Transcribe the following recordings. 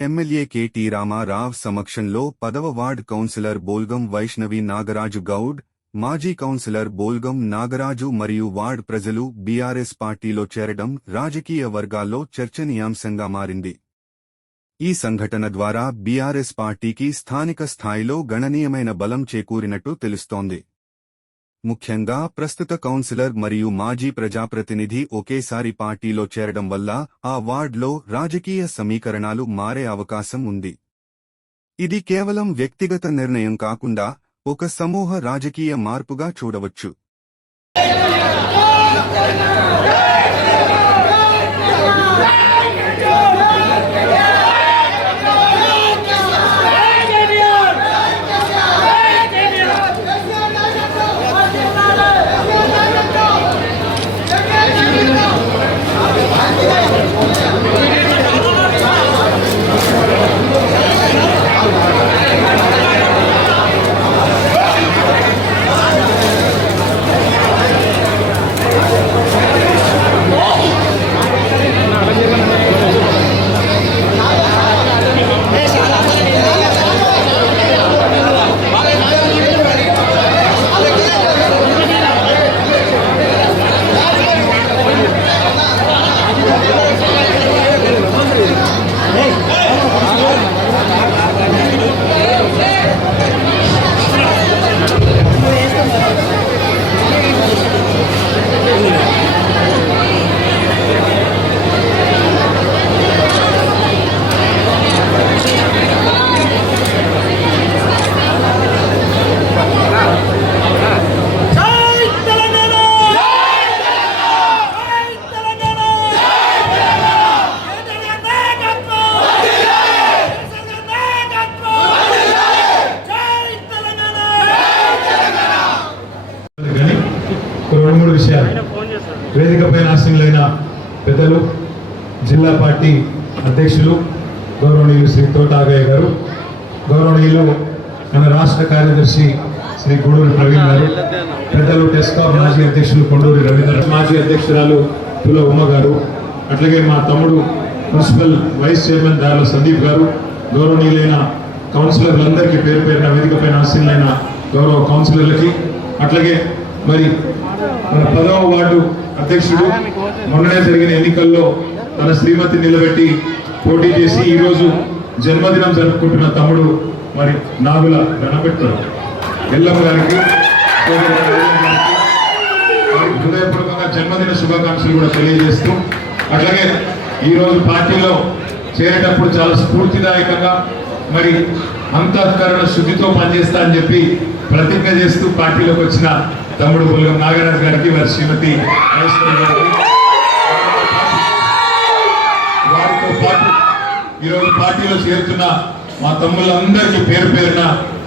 MLA కె.టి. Ramarao సమక్షంలో 10వ ward councillor Bolgam Vaishnavi Nagaraju Goud, మాజీ కౌన్సిలర్ బోల్గం నాగరాజు మరియు వార్డ్ ప్రజలు బీఆర్ఎస్ పార్టీలో చేరడం రాజకీయ వర్గాల్లో చర్చనీయాంశంగా మారింది. ఈ సంఘటన ద్వారా బీఆర్ఎస్ పార్టీకి స్థానిక స్థాయిలో గణనీయమైన బలం చేకూరినట్టు తెలుస్తోంది. ముఖ్యంగా ప్రస్తుత కౌన్సిలర్ మరియు మాజీ ప్రజాప్రతినిధి ఒకేసారి పార్టీలో చేరడం వల్ల ఆ వార్డ్లో రాజకీయ సమీకరణాలు మారే అవకాశం ఉంది. ఇది కేవలం వ్యక్తిగత నిర్ణయం కాకుండా ఒక సమూహ రాజకీయ మార్పుగా చూడవచ్చు. వేదికపై ఆసీనులైన పెద్దలు, జిల్లా పార్టీ అధ్యక్షులు గౌరవనీయులు శ్రీ తోటాగయ్య గారు, గౌరవనీయులు మన రాష్ట్ర కార్యదర్శి శ్రీ గూడూరి ప్రవీణ్ గారు, పెద్దలు టెస్కాప్ మాజీ అధ్యక్షులు కొండూరి రవీంద్ర, మాజీ అధ్యక్షురాలు తుల ఉమ్మ గారు, అట్లాగే మా తమ్ముడు మున్సిపల్ వైస్ చైర్మన్ దార్ల సందీప్ గారు, గౌరవనీయులైన కౌన్సిలర్లందరికీ పేరు పేరున వేదికపై ఆసీనులైన గౌరవ కౌన్సిలర్లకి, అట్లాగే మరి మన 10వ వార్డు అధ్యక్షుడు మొన్ననే జరిగిన ఎన్నికల్లో తన శ్రీమతి నిలబెట్టి పోటీ చేసి ఈరోజు జన్మదినం జరుపుకుంటున్న తమ్ముడు మరి నాగుల గణపెట్టారు ఎల్లమ్మ గారికి హృదయపూర్వకంగా జన్మదిన శుభాకాంక్షలు కూడా తెలియజేస్తూ, అట్లాగే ఈరోజు పార్టీలో చేరేటప్పుడు చాలా స్ఫూర్తిదాయకంగా మరి అంతఃకరణ శుద్ధితో పనిచేస్తా అని చెప్పి ప్రతిజ్ఞ చేస్తూ పార్టీలోకి వచ్చిన తమ్ముడు బోల్గం నాగరాజు గారికి, వారి శ్రీమతి వారితో పాటు ఈరోజు పార్టీలో చేరుతున్న మా తమ్ముళ్ళందరికీ పేరు పేరున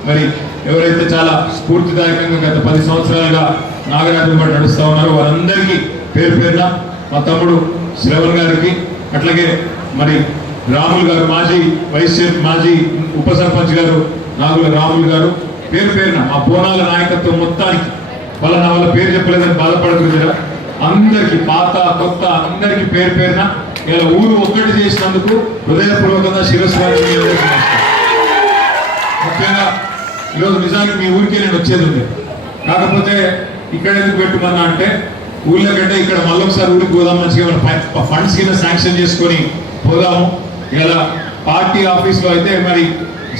మరి ఎవరైతే చాలా స్ఫూర్తిదాయకంగా గత 10 సంవత్సరాలుగా నాగరాజు పాటు నడుస్తూ ఉన్నారో వారందరికీ పేరు పేరున మా తమ్ముడు శ్రవణ్ గారికి, అట్లాగే మరి రాములు గారు మాజీ ఉప సర్పంచ్ గారు నాగుల రాములు గారు, పేరు పేరున మా బోనాల నాయకత్వం మొత్తానికి వాళ్ళ పేరు చెప్పలేదని బాధపడుతుంది. అందరికి పాత కొత్త అందరికి పేరు పేరున ఇలా ఊరు ఒక్కటి చేసినందుకు హృదయపూర్వకంగా శిరస్సు. ముఖ్యంగా ఈరోజు నిజానికి మీ ఊరికే నేను వచ్చేది ఉంది, కాకపోతే ఇక్కడ ఎందుకు పెట్టుమన్నా అంటే ఊళ్ళో కంటే ఇక్కడ మళ్ళొకసారి ఊరికి పోదాం, మంచిగా ఫండ్స్ కింద శాంక్షన్ చేసుకొని పోదాము. ఇలా పార్టీ ఆఫీస్లో అయితే మరి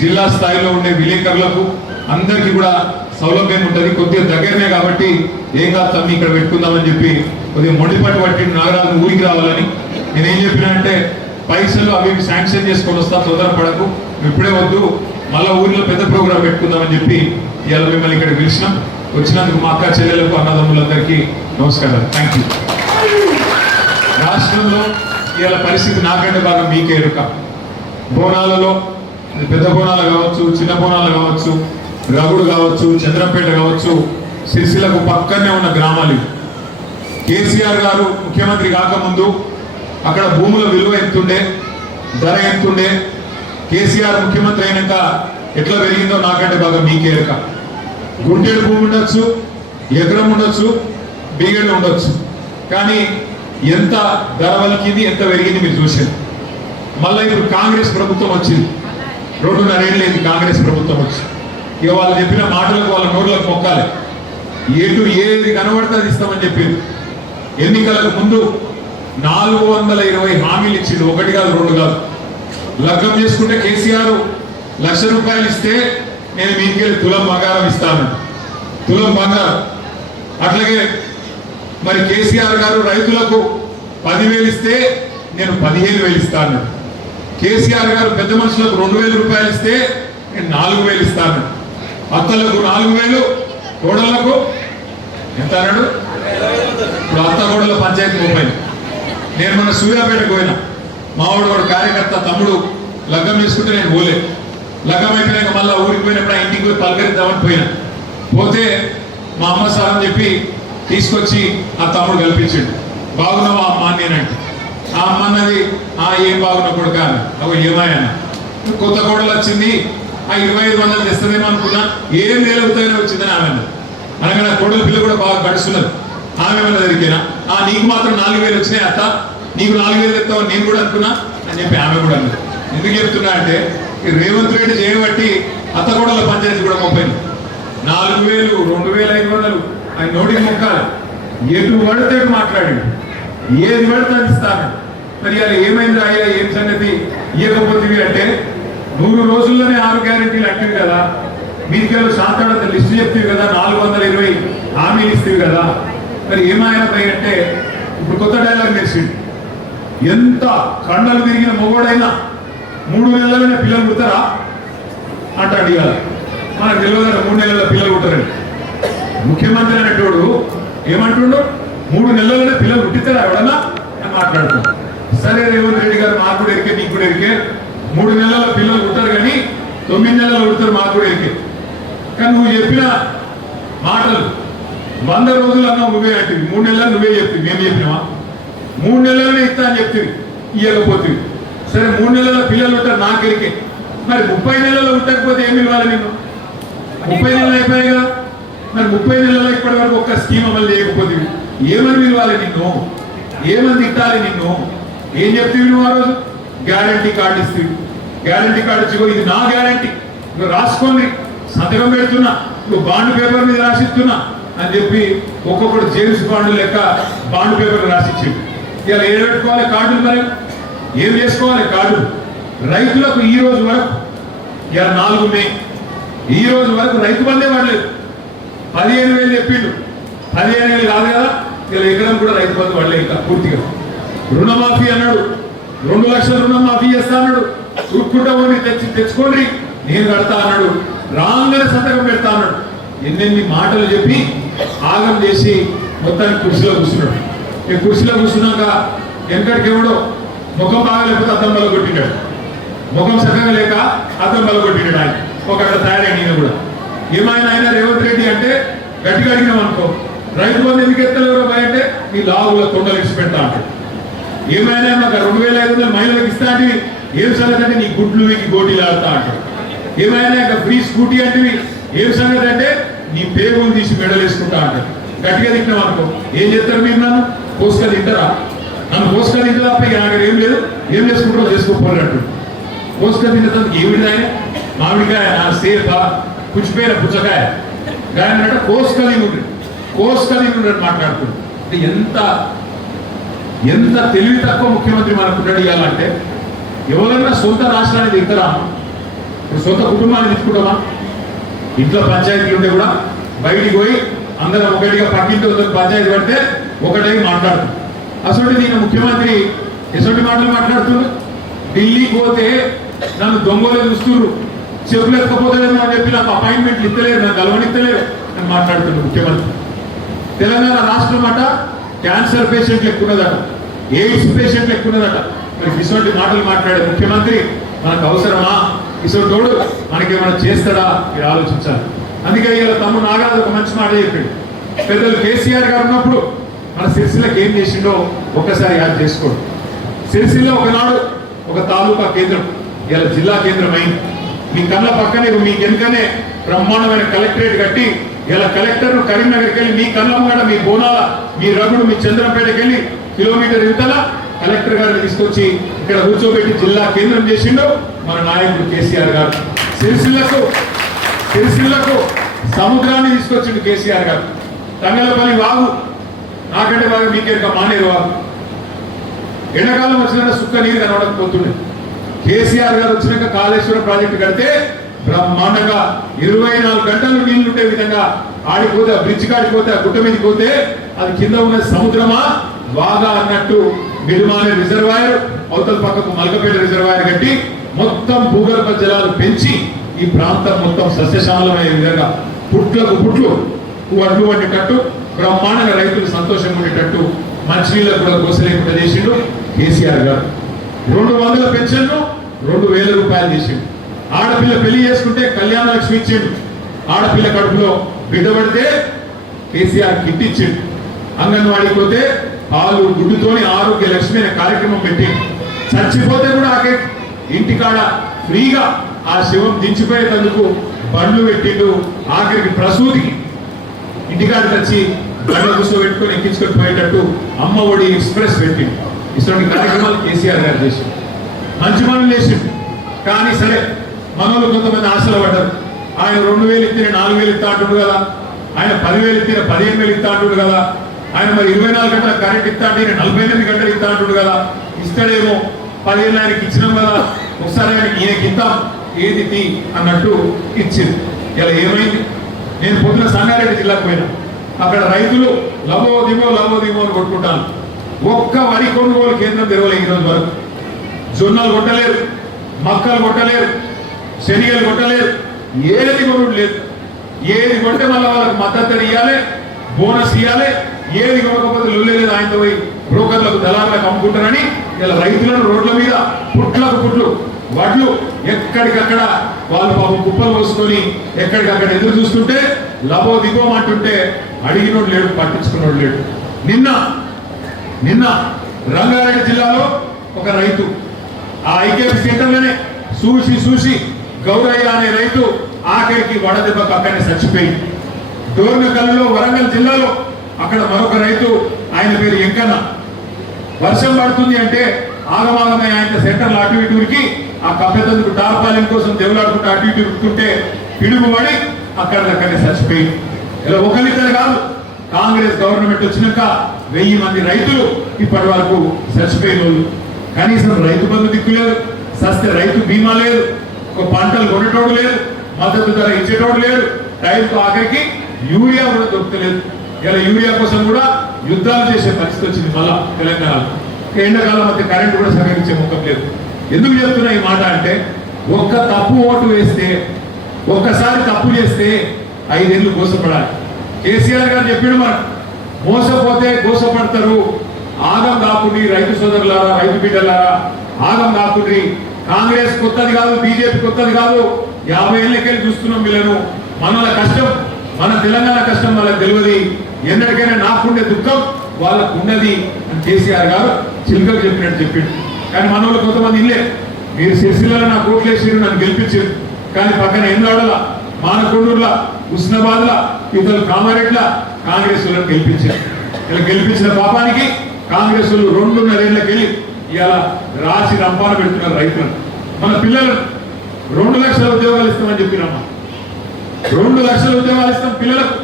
జిల్లా స్థాయిలో ఉండే విలేకరులకు అందరికీ కూడా సౌలభ్యం ఉంటుంది, కొద్దిగా దగ్గరనే కాబట్టి ఏం కాదు తమ్మి ఇక్కడ పెట్టుకుందామని చెప్పి కొద్దిగా మొండిపట్టు పట్టి నాగరాజు ఊరికి రావాలని నేనేం చెప్పినా అంటే పైసలు అవి శాంక్షన్ చేసుకొని వస్తా, తొందరపడకు, ఇప్పుడే వద్దు, మళ్ళీ ఊరిలో పెద్ద ప్రోగ్రాం పెట్టుకుందామని చెప్పి ఇవాళ మిమ్మల్ని ఇక్కడ పిలిచినాం. వచ్చినందుకు మా అక్క చెల్లెలకు అన్నదమ్ములందరికీ నమస్కారాలు, థ్యాంక్ యూ. రాష్ట్రంలో ఇవాళ పరిస్థితి నాకంటే బాగా మీకే ఎరుక. బోనాలలో పెద్ద బోనాలు కావచ్చు, చిన్న బోనాలు కావచ్చు, రగుడు కావచ్చు, చంద్రంపేట కావచ్చు, సిరిసిల్లకు పక్కనే ఉన్న గ్రామాలు. కేసీఆర్ గారు ముఖ్యమంత్రి కాకముందు అక్కడ భూముల విలువ ఎంతుండే, ధర ఎంతుండే, కేసీఆర్ ముఖ్యమంత్రి అయినాక ఎట్లా పెరిగిందో నాకంటే బాగా మీకే ఎరుక. గుంటెడు భూమి ఉండొచ్చు, ఎకరం ఉండొచ్చు, బీగడ్లు ఉండొచ్చు, కానీ ఎంత ధర వలికింది, ఎంత పెరిగింది మీరు చూసారు. మళ్ళీ ఇప్పుడు కాంగ్రెస్ ప్రభుత్వం వచ్చింది, 2.5 ఏళ్ళైంది కాంగ్రెస్ ప్రభుత్వం వచ్చి. ఇక వాళ్ళు చెప్పిన మాటలకు వాళ్ళ నోట్లకు మొక్కాలి. ఏది కనబడితే అది ఇస్తామని చెప్పింది. ఎన్నికలకు ముందు 420 హామీలు ఇచ్చిండు, 1 కాదు 2 కాదు. లగ్గం చేసుకుంటే కేసీఆర్ ₹1,00,000 ఇస్తే నేను మీకు తులం బంగారం ఇస్తాను, తులం బంగారం. అట్లాగే మరి కేసీఆర్ గారు రైతులకు 10,000 ఇస్తే నేను 15,000 ఇస్తాను. కేసీఆర్ గారు పెద్ద మనుషులకు ₹2,000 ఇస్తే నేను 4,000 ఇస్తాను. అత్తలకు 4,000, కోడళ్లకు ఎంత అన్నాడు? ఇప్పుడు అత్త కోడల పంచాయతీ 30. నేను మొన్న సూర్యాపేటకు పోయినా, మావాడు వాడు కార్యకర్త తమ్ముడు లగ్గం చేసుకుంటే నేను పోలే. లగ్గం అయిపోయినాక మళ్ళీ ఊరికి పోయినప్పుడు ఆ ఇంటికి పోయి పలకరిద్దామని పోయినా. పోతే మా అమ్మ సార్ అని చెప్పి తీసుకొచ్చి ఆ తమ్ముడు కల్పించాడు. బాగున్నావా అమ్మ అని నేనంటే, ఆ అమ్మ అన్నది ఏం బాగున్నా కొడుక అని. అవి ఏమాయన కొత్త కోడలు వచ్చింది, ఆ 25,000 తెస్తుందేమో అనుకున్నా, ఏం నేలవుతాయని వచ్చిందని ఆమె అన్నది. అనగా నా కోడల పిల్ల కూడా బాగా గడుస్తున్నది. ఆమె ఏమన్నా జరిగినా నీకు మాత్రం 4,000 వచ్చినాయి అత్త, నీకు 4,000 తెస్తావు నేను కూడా అనుకున్నా అని చెప్పి ఆమె కూడా అన్నది. ఎందుకు చెప్తున్నా అంటే ఈ రేవంత్ రెడ్డి చేయబట్టి అత్త కోడల పంచాయతీ కూడా 30. 4,000, 2,500 ఆయన నోటికి మొక్కాలి. ఎటు పడితే మాట్లాడాడు, ఏది పడితే అది ఇస్తాను. మరి అలా ఏమైంది అయ్యా, ఏం సంగతి ఇవ్వకపోతుంది అంటే 100 రోజుల్లోనే 6 గ్యారెంటీలు అంటివి కదా, మీకేమో శాంతాడంత లిస్టు చెప్తేవి కదా, 420 హామీలు ఇస్తేవి కదా. మరి ఏమాయన పై అంటే ఇప్పుడు కొత్త డైలాగ్ నేర్చిండు. ఎంత కండలు తిరిగిన మొగోడైనా 3 నెలలైన పిల్లలు పుడతారా అంటాడు. ఇవాళ మనకు తెలియదు 3 నెలల పిల్లలు పుట్టారని. ముఖ్యమంత్రి అనేటోడు ఏమంటుండు, 3 నెలలనే పిల్లలు పుట్టిస్తారా ఎవడన్నా అని మాట్లాడుతాడు. సరే రేవంత్ రెడ్డి గారు మాకు కూడా ఎరికే, నీకు కూడా ఎరికే, 3 నెలల పిల్లలు పుట్టారు కానీ 9 నెలలు పుడతారు మాకు కూడా ఎరికే. కానీ నువ్వు చెప్పిన మాటలు 100 రోజులు అన్నా నువ్వే అంటివి, 3 నెలలు నువ్వే చెప్తివి. మేము చెప్పినావా? 3 నెలలనే ఇస్తా అని చెప్తివి, ఇవ్వకపోతే. సరే 3 నెలల పిల్లలు ఉంటారు నాకు ఎరికే, మరి 30 నెలలు ఉండకపోతే ఏమి ఇవ్వాలి? నేను 30 నెలలు అయిపోయాయిగా, మరి 30 నెలల్లో ఇప్పటి వరకు ఒక్క స్కీమ్ అమలు చేయకపోతే ఏమని పిలవాలి నిన్ను? ఏమని తిట్టాలి నిన్ను? ఏం చెప్తివి నువ్వు? ఆ రోజు గ్యారంటీ కార్డు ఇస్తే, గ్యారంటీ కార్డు ఇచ్చి ఇది నా గ్యారంటీ, నువ్వు రాసుకోండి, సంతకం పెడుతున్నా, నువ్వు బాండ్ పేపర్ మీద రాసిస్తున్నా అని చెప్పి ఒక్కొక్కడు జేమ్స్ బాండ్ లెక్క బాండ్ పేపర్ రాసిచ్చింది. ఇలా ఏం పెట్టుకోవాలి కార్డులు? మరి ఏం చేసుకోవాలి కార్డులు? రైతులకు ఈ రోజు వరకు, ఇలా 4 మే, ఈ రోజు వరకు రైతు బందే పడలేదు. 15,000 చెప్పిండు, 15,000 కాదు కదా, ఇలా ఎకరం కూడా రైతు బంధు పడలేదు ఇంకా పూర్తిగా. రుణమాఫీ అన్నాడు, 2 లక్షల రుణమాఫీ చేస్తా అన్నాడు, ఉరుక్కుంటా పోని తెచ్చుకోండి నేను కడతా అన్నాడు, రాంగన సంతకం పెడతా అన్నాడు. ఎన్నెన్ని మాటలు చెప్పి ఆగం చేసి మొత్తానికి కుర్చీలో కూర్చున్నాడు. ఈ కుర్చీలో కూర్చున్నాక వెనకడికి ఎవడో ముఖం బాగా లేకపోతే అద్దం బల కొట్టినాడు, ముఖం సగంగా లేక అద్దం బల కొట్టినాడు. ఆయన ఒకక్కడ తయారైన ఈయన కూడా. ఏమైనా ఆయన రేవంత్ రెడ్డి అంటే గట్టిగా అడిగినాం అనుకో, రైతు బంధు ఎందుకు ఎత్తలేవరో భయ అంటే నీ లాగుల కొండలు ఇచ్చి పెడతా అంటాడు. ఏమైనా మాకు 2,500 మహిళలకు ఇస్తా అంటే ఏం సంగతి అంటే నీ గుడ్లు వీకి గోటీలు ఆడుతా అంటాడు. ఏమైనా ఫ్రీ స్కూటీ అంటే ఏం సంగతి అంటే నీ పేగులు తీసి మెడలు వేసుకుంటా అంటారు. గట్టిగా తింటాం అనుకో, ఏం చేస్తారు మీరు? నన్ను పోసుక తింటారా? నన్ను పోసుక తింటే తప్ప నాకు ఏం లేదు, ఏం చేసుకుంటారో చేసుకోపోయినట్టు. పోసుక తినేందుకు ఏమిటి ఆయన? మామిడికాయ, నా సేప, పుచ్చిపోయిన పుచ్చకాయ గాయన అంటే కోసుకలి ఉండి, కోసుకలి ఉండి మాట్లాడుతుంది. ఎంత తెలివి తక్కువ ముఖ్యమంత్రి మనకు ఇవ్వాలంటే, ఎవరైనా సొంత రాష్ట్రాన్ని దిగుతారా? ఇప్పుడు సొంత కుటుంబాన్ని తీసుకుంటామా? ఇంట్లో పంచాయతీలు ఉంటే కూడా బయటికి పోయి అందరం ఒకటిగా పక్కింటి పంచాయతీ పడితే ఒకటే మాట్లాడుతుంది. అసలు నేను ముఖ్యమంత్రి ఎసటి మాటలు మాట్లాడుతున్నారు. ఢిల్లీకి పోతే నన్ను దొంగలే చూస్తున్నారు, చెప్పులు ఎక్కకపోతాడేమో అని చెప్పి నాకు అపాయింట్మెంట్లు ఇస్తలేరు, నాకు గెలవనిస్తలేరు అని మాట్లాడుతున్నాడు ముఖ్యమంత్రి. తెలంగాణ రాష్ట్రం అట క్యాన్సర్ పేషెంట్లు ఎక్కున్నదట, ఎయిడ్స్ పేషెంట్లు ఎక్కున్నదట. మరి ఇటువంటి మాటలు మాట్లాడే ముఖ్యమంత్రి మనకు అవసరమా? ఇసోటోడు మనకేమైనా చేస్తాడా? మీరు ఆలోచించాలి. అందుకే ఇలా తమ్ముడు నాగరాజు ఒక మంచి మాట చెప్పాడు. పెద్దలు కేసీఆర్ గారు ఉన్నప్పుడు మన సిరిసిల్లకి ఏం చేసిండో ఒక్కసారి యాద్ చేసుకోండి. సిరిసిల్ల ఒకనాడు ఒక తాలూకా కేంద్రం, ఇలా జిల్లా కేంద్రం అయింది. మీ కళ్ళ పక్కనే మీకు వెనుకనే బ్రహ్మాండమైన కలెక్టరేట్ కట్టి ఇలా కలెక్టర్ కరీంనగర్కి వెళ్ళి మీ కళ్ళ ముంగడ మీ బోనాల, మీ రగుడు, మీ చంద్రంపేటకి వెళ్ళి కిలోమీటర్ యువతల కలెక్టర్ గారిని తీసుకొచ్చి ఇక్కడ కూర్చోబెట్టి జిల్లా కేంద్రం చేసిండు మన నాయకుడు కేసీఆర్ గారు. సిరిసిల్లకు సముద్రాన్ని తీసుకొచ్చిండు కేసీఆర్ గారు. తంగలపల్లి వాగు నాకంటే బాగా మీకేక మానేరు వాగు. ఎండాకాలం వచ్చినాక సుక్క నీరు కనబడకపోతుండే. కేసీఆర్ గారు వచ్చినాక కాళేశ్వరం ప్రాజెక్టు కడితే బ్రహ్మాండంగా 24 గంటలు నీళ్లు ఉండే విధంగా ఆడిపోతే, ఆ బ్రిడ్జ్ కాడిపోతే, ఆ గుట్ట మీదకి పోతే అది కింద ఉన్న సముద్రమా వాగా అన్నట్టు మిడుమానే రిజర్వాయర్, అవతల పక్కకు మల్కపేట రిజర్వాయర్ కట్టి మొత్తం భూగర్భ జలాలు పెంచి ఈ ప్రాంతం మొత్తం సస్యశ్యామలమయ్యే విధంగా పుట్లు వడ్లు వండేటట్టు బ్రహ్మాండంగా రైతులు సంతోషంగా ఉండేటట్టు మంచినీళ్ళకు కూడా కోసలేకుండా చేసిండు కేసీఆర్ గారు. 200 పెన్షన్ను 2000 రూపాయలు చేసిండు. ఆడపిల్ల పెళ్లి చేసుకుంటే కళ్యాణ లక్ష్మి ఇచ్చిండు. ఆడపిల్ల కడుపులో బిడ్డ పడితే కేసీఆర్ కిట్ ఇచ్చిండు. అంగన్వాడీకి పోతే పాలు గుడ్డుతోని ఆరోగ్య లక్ష్మి అనే కార్యక్రమం పెట్టి చచ్చిపోతే కూడా ఆకే ఇంటికాడ ఫ్రీగా ఆ శివం దించిపోయేందుకు బండ్లు పెట్టిండు. ఆఖరికి ప్రసూతికి ఇంటికాడ వచ్చి బండ్ల కూర్చోబెట్టుకొని ఎక్కించుకొని పోయేటట్టు అమ్మ ఒడి ఎక్స్ప్రెస్ పెట్టిండు. ఇటువంటి కార్యక్రమాలు కేసీఆర్ గారు చేసిండు. మంచి పనులు చేసిండు. కానీ సరే మనోళ్ళు కొంతమంది ఆశలు పడ్డారు. ఆయన 2000 ఇస్తే 4000 ఇస్తా అంటుండు కదా, ఆయన 10,000 ఇస్తే 15,000 ఇస్తా అంటుండు కదా, ఆయన మరి 24 గంటల కరెంట్ ఇస్తా అంటే 48 గంటలు ఇస్తా అంటుండు కదా, ఇస్తాడేమో 10,000 ఆయనకి ఇచ్చినాం కదా, ఒకసారి ఆయనకి ఈయనకి ఇద్దాం ఏది తీ అన్నట్టు ఇచ్చింది. ఇలా ఏమైంది? నేను పొద్దున సంగారెడ్డి జిల్లాకు పోయినా. అక్కడ రైతులు లబో దిమో అని కొట్టుకుంటాను. ఒక్క వరి కొనుగోలు కేంద్రం తెరవలేదు ఈరోజు వరకు. జొన్నలు కొట్టలేరు, మక్కలు కొట్టలేరు, శనిగలు కొట్టలేరు, ఏది కొనుడు లేదు. ఏది కొంటే మళ్ళీ వాళ్ళకి మద్దతు ఇవ్వాలి, బోనస్ ఇవ్వాలి. ఏది కొనకపోతే లొల్లేదు, ఆయనతో పోయి బ్రోకర్లకు దళారులకు అమ్ముకుంటారని ఇలా రైతులను రోడ్ల మీద పుట్లు వడ్లు ఎక్కడికక్కడ వాళ్ళు పాపం కుప్పలు పోసుకొని ఎక్కడికక్కడ ఎదురు చూస్తుంటే లబో దిగోం అంటుంటే అడిగినోడు లేడు, పట్టించుకున్నోడు లేడు. నిన్న రంగారెడ్డి జిల్లాలో ఒక రైతు ఆ ఐకేపీ సెంటర్లోనే చూసి గౌరయ్య అనే రైతు ఆఖరికి వడదెబ్బకు అక్కడనే చచ్చిపోయింది. డోర్నకల్లో వరంగల్ జిల్లాలో అక్కడ మరొక రైతు, ఆయన పేరు ఎంకన్న. వర్షం పడుతుంది అంటే ఆగమాగమై ఆయన సెంటర్లు అటు ఇటుకి ఆ కప్పెతందుకు టార్పాలిన్ కోసం దేవులాడుకుంటూ అటు ఇటు ఉట్టుకుంటే పిడుగుపడి అక్కడనే చచ్చిపోయింది. ఇలా ఒకరిద్దరు కాదు, కాంగ్రెస్ గవర్నమెంట్ వచ్చినాక 1000 మంది రైతులు ఇప్పటి వరకు చచ్చిపోయిన వాళ్ళు. కనీసం రైతు బంధు దిక్కు లేదు, సస్తే రైతు బీమా లేదు, ఒక పంటలు కొనేటోడు లేదు, మద్దతు ధర ఇచ్చేటోడు లేడు, రైతు ఆఖరికి యూరియా కూడా దొరకలేదు. ఇలా యూరియా కోసం కూడా యుద్ధాలు చేసే పరిస్థితి వచ్చింది మళ్ళా తెలంగాణలో. ఎండాకాలం మధ్య కరెంట్ కూడా సహకరించే ముఖం లేదు. ఎందుకు చెప్తున్నా ఈ మాట అంటే, ఒక్క తప్పు ఓటు వేస్తే, ఒక్కసారి తప్పు చేస్తే 5 ఏళ్ళు గోసపడాలి. కేసీఆర్ గారు చెప్పాడు, మనం మోసపోతే గోసపడతారు, ఆగం కాకుండా రైతు సోదరులారా, రైతు బిడ్డలారా ఆగం కాకుండా. కాంగ్రెస్ కొత్తది కాదు, బీజేపీ కొత్తది కాదు, 50 ఏళ్ళకెళ్ళి చూస్తున్నాం వీళ్ళను. మనల కష్టం, మన తెలంగాణ కష్టం వాళ్ళకి తెలియదు. ఎన్నటికైనా నాకుండే దుఃఖం వాళ్ళకు ఉన్నది అని కేసీఆర్ గారు చిలుకలు చెప్పినట్టు చెప్పిండు. కానీ మన వాళ్ళు కొంతమంది ఇల్లే, మీరు సిరిసిల్లలో నాకు ఓట్లేసారు, నన్ను గెలిపించారు, కానీ పక్కన ఎందాడల, మానకొండూరుల, హుస్నాబాద్ల, ఇతరులు కామారెడ్ల కాంగ్రెస్ వాళ్ళని గెలిపించారు. ఇలా గెలిపించిన పాపానికి కాంగ్రెస్ వాళ్ళు 2.5 ఏళ్ళకెళ్ళి ఇలా రాసి రంపాన పెడుతున్నారు రైతులను. మన పిల్లలు 2 లక్షల ఉద్యోగాలు ఇస్తామని చెప్పినమ్మా, 2 లక్షల ఉద్యోగాలు ఇస్తాం పిల్లలకు,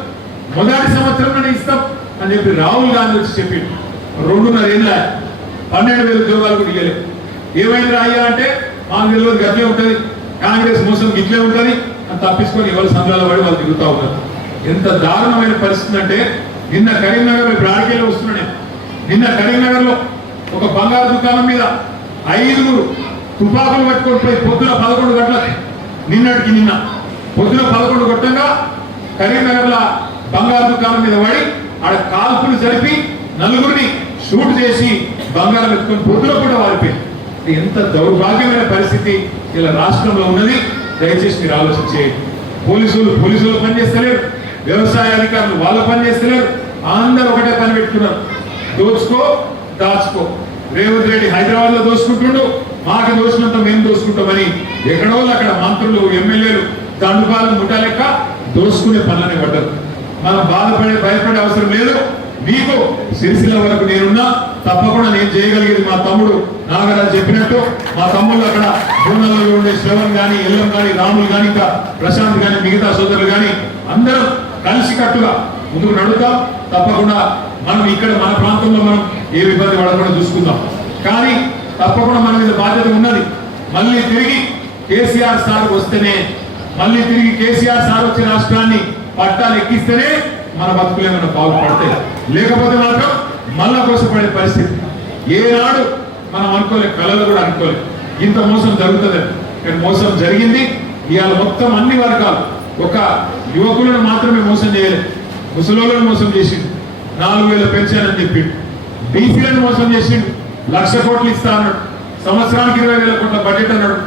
మొదటి సంవత్సరంలోనే ఇస్తాం అని చెప్పి రాహుల్ గాంధీ వచ్చి చెప్పి 2.5 ఏళ్ళ 12,000 ఉద్యోగాలు కూడా ఇవ్వలేదు. ఏమైంది రాయ్యా అంటే, మాకు తెలియదు, గట్లే ఉంటుంది, కాంగ్రెస్ మోసం గిట్లే ఉంటుంది అని తప్పించుకొని ఎవరు సంఘాల పడి వాళ్ళు తిరుగుతూ ఉన్నారు. ఎంత దారుణమైన పరిస్థితి అంటే, నిన్న కరీంనగర్ ఇప్పుడు ఆడికేలో వస్తున్నాను. నిన్న కరీంనగర్ లో ఒక బంగారు దుకాణం మీద 5 తుపాకులు పట్టుకొని పోయి పొద్దున 11 గంటలకు, నిన్న పొద్దున 11 గంటగా కరీంనగర్ లో బంగారు దుకాణం మీద పడి ఆడ కాల్పులు జరిపి 4గురిని షూట్ చేసి బంగారం ఎత్తుకొని పొద్దున కూడా వారిపోయింది. ఎంత దౌర్భాగ్యమైన పరిస్థితి ఇలా రాష్ట్రంలో ఉన్నది. దయచేసి మీరు ఆలోచించేయండి. పోలీసులు పనిచేస్తలేరు, వ్యవసాయ అధికారులు వాళ్ళ పని చేస్తలేరు, అందరూ ఒకటే పని పెట్టుకున్నారు, దోచుకో దాచుకో. రేవంత్ రెడ్డి హైదరాబాద్ లో దోచుకుంటుండు, మాకు దోచినంత మేము దోచుకుంటామని ఎక్కడో అక్కడ మంత్రులు, ఎమ్మెల్యేలు దండుపాలను ముఠా లెక్క దోచుకునే పనులని పడ్డారు. మనం భయపడే అవసరం లేదు. మీకు సిరిసిల్ల వరకు నేనున్నా, తప్పకుండా నేను చేయగలిగేది మా తమ్ముడు నాగరాజు చెప్పినట్టు మా తమ్ముళ్ళు అక్కడ బృందంలో ఉండే శ్రవణ్ కానీ ఎల్లం కానీ రాములు కానీ ఇంకా ప్రశాంత్ కానీ మిగతా సోదరులు కానీ అందరం కలిసికట్టుగా ముందుకు నడుద్దాం. తప్పకుండా మనం ఇక్కడ మన ప్రాంతంలో మనం ఏ ఇబ్బంది పడకుండా చూసుకుందాం. కానీ తప్పకుండా మన మీద బాధ్యత ఉన్నది. మళ్ళీ తిరిగి కేసీఆర్ సార్ వస్తేనే, మళ్ళీ తిరిగి కేసీఆర్ సార్ వచ్చే రాష్ట్రాన్ని పట్టాలు ఎక్కిస్తేనే మన బతుకులు ఏమైనా బాగుపడతాయి. లేకపోతే మాత్రం మళ్ళా కోసపడే పరిస్థితి. ఏనాడు మనం అనుకోలేదు, కళలు కూడా అనుకోలేదు ఇంత మోసం జరుగుతుంది. కానీ మోసం జరిగింది. ఇవాళ మొత్తం అన్ని వర్గాలు, ఒక యువకులను మాత్రమే మోసం చేయలేదు, ముసలోళ్ళను మోసం చేసిండు, 4,000 పెన్షన్ అని చెప్పిండు, బీసీలను మోసం చేసిండు, 1,00,000 కోట్లు ఇస్తా అన్నాడు, సంవత్సరానికి 20,000 కోట్ల బడ్జెట్ అన్నాడు,